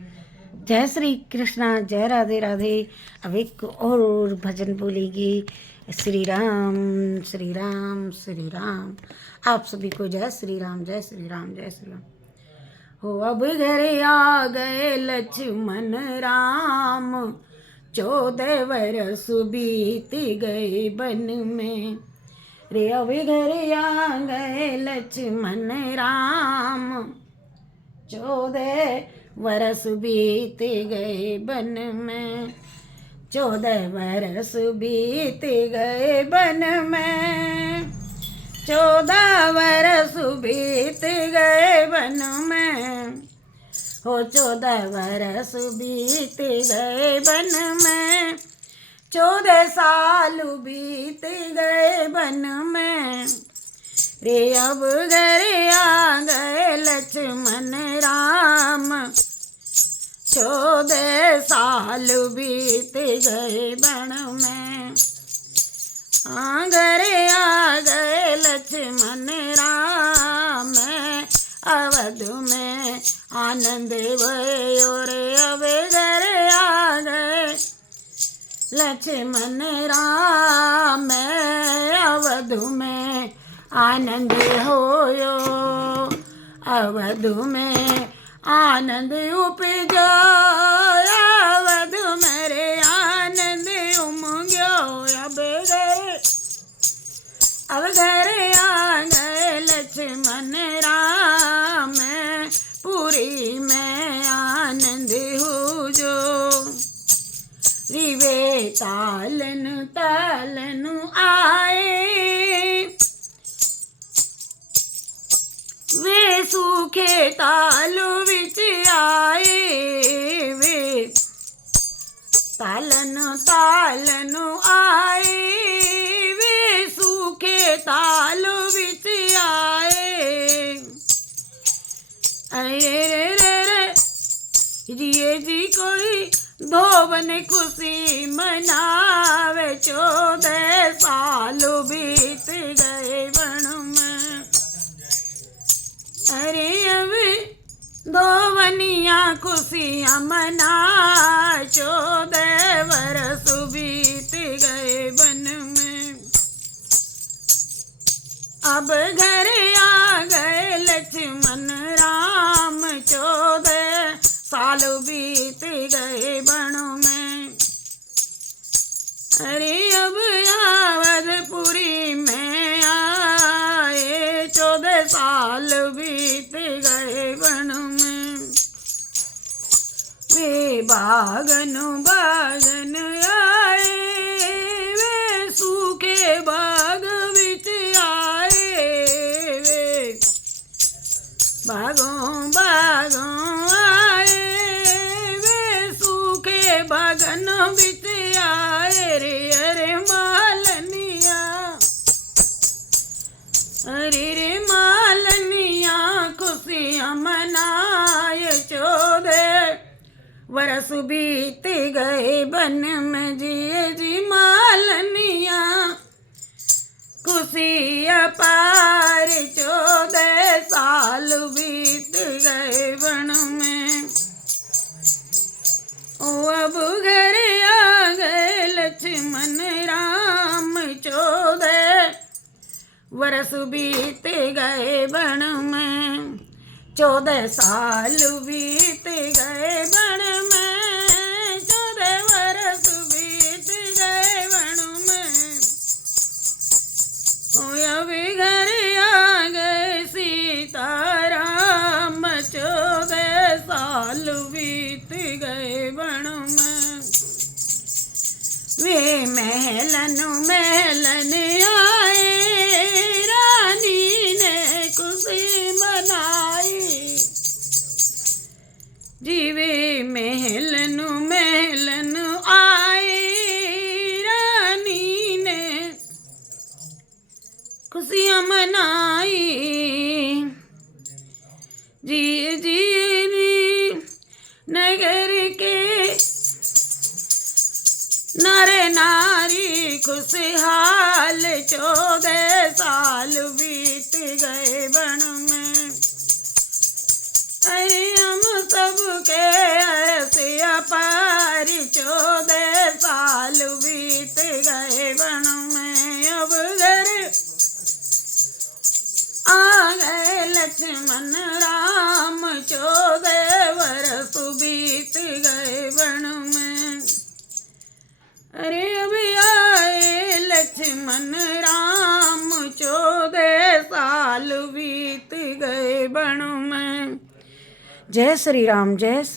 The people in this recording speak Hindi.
जय श्री कृष्णा, जय राधे राधे। अब एक और भजन बोलेगी। श्री राम श्री राम श्री राम। आप सभी को जय श्री राम, जय श्री राम, जय श्री राम। हो अब घर आ गए लक्ष्मण राम, 14 वर्ष बीत गए वन में। रे अब घर आ गए लक्ष्मण राम, 14 वर्ष बीत गए वन में। 14 वर्ष बीत गए वन में। 14 वर्ष बीत गए वन में। हो 14 वर्ष बीत गए वन में। 14 साल बीत गए वन में। रे अब घर आ गए लक्ष्मण राम, 14 साल बीत गए वन में। घर आ गए लक्ष्मण राम, अवध में आनंद भयो। रे अब घर आ गए लक्ष्मण राम, अवध में आनंद होयो। अवध में आनंद उपजो, अवध मेरे आनंद उमग्यो। अब घर आ गए लक्ष्मण राम, पुरी में आनंद हो जो। रिवे तालन तालन आए, वे सूखे तालु विच आए। वे तालन तालन आए, वे सूखे तालु विच आए। अरे रे रे रे जिए जी कोई धोबन खुशी मनावे। 14 साल बीत गए वन में। अरे अब धोबनिया खुशियाँ मना, 14 वर्ष बीत गए वन में। अब घर आ गए लक्ष्मण राम, 14 साल बीत गए वन में। अरे अब अवधपुरी में आए, 14 साल बीत गए वन में। वे बागन बागन आए, वे सूखे बाग विच आए। वे बागों बागों आए, वे सूखे बागन विच आए। रे अरे मालनिया, अरे रे मालनिया खुशियाँ मनाए। 14 वर्ष बीत गए वन में। जिए जी मालनिया खुशी अपार, 14 साल बीत गए वन में। ओ अब घर आ गए लक्ष्मण राम, 14 वर्ष बीत गए वन में। 14 साल बीत गए वन में। 14 वर्ष बीत गए वन में। अभी घर आ गए सीताराम, 14 साल बीत गए वन में। वे महलन महलन आए, रानी ने खुशी मनाई। जीवे महलन महलन आए, रानी ने खुशियाँ मनाई। जी जी नगर के नर नारी खुशहाल, 14 साल बीत गए वन में। अरे हम सबके राम 14 साल बीत गए बन में। जय श्री राम, जय श्री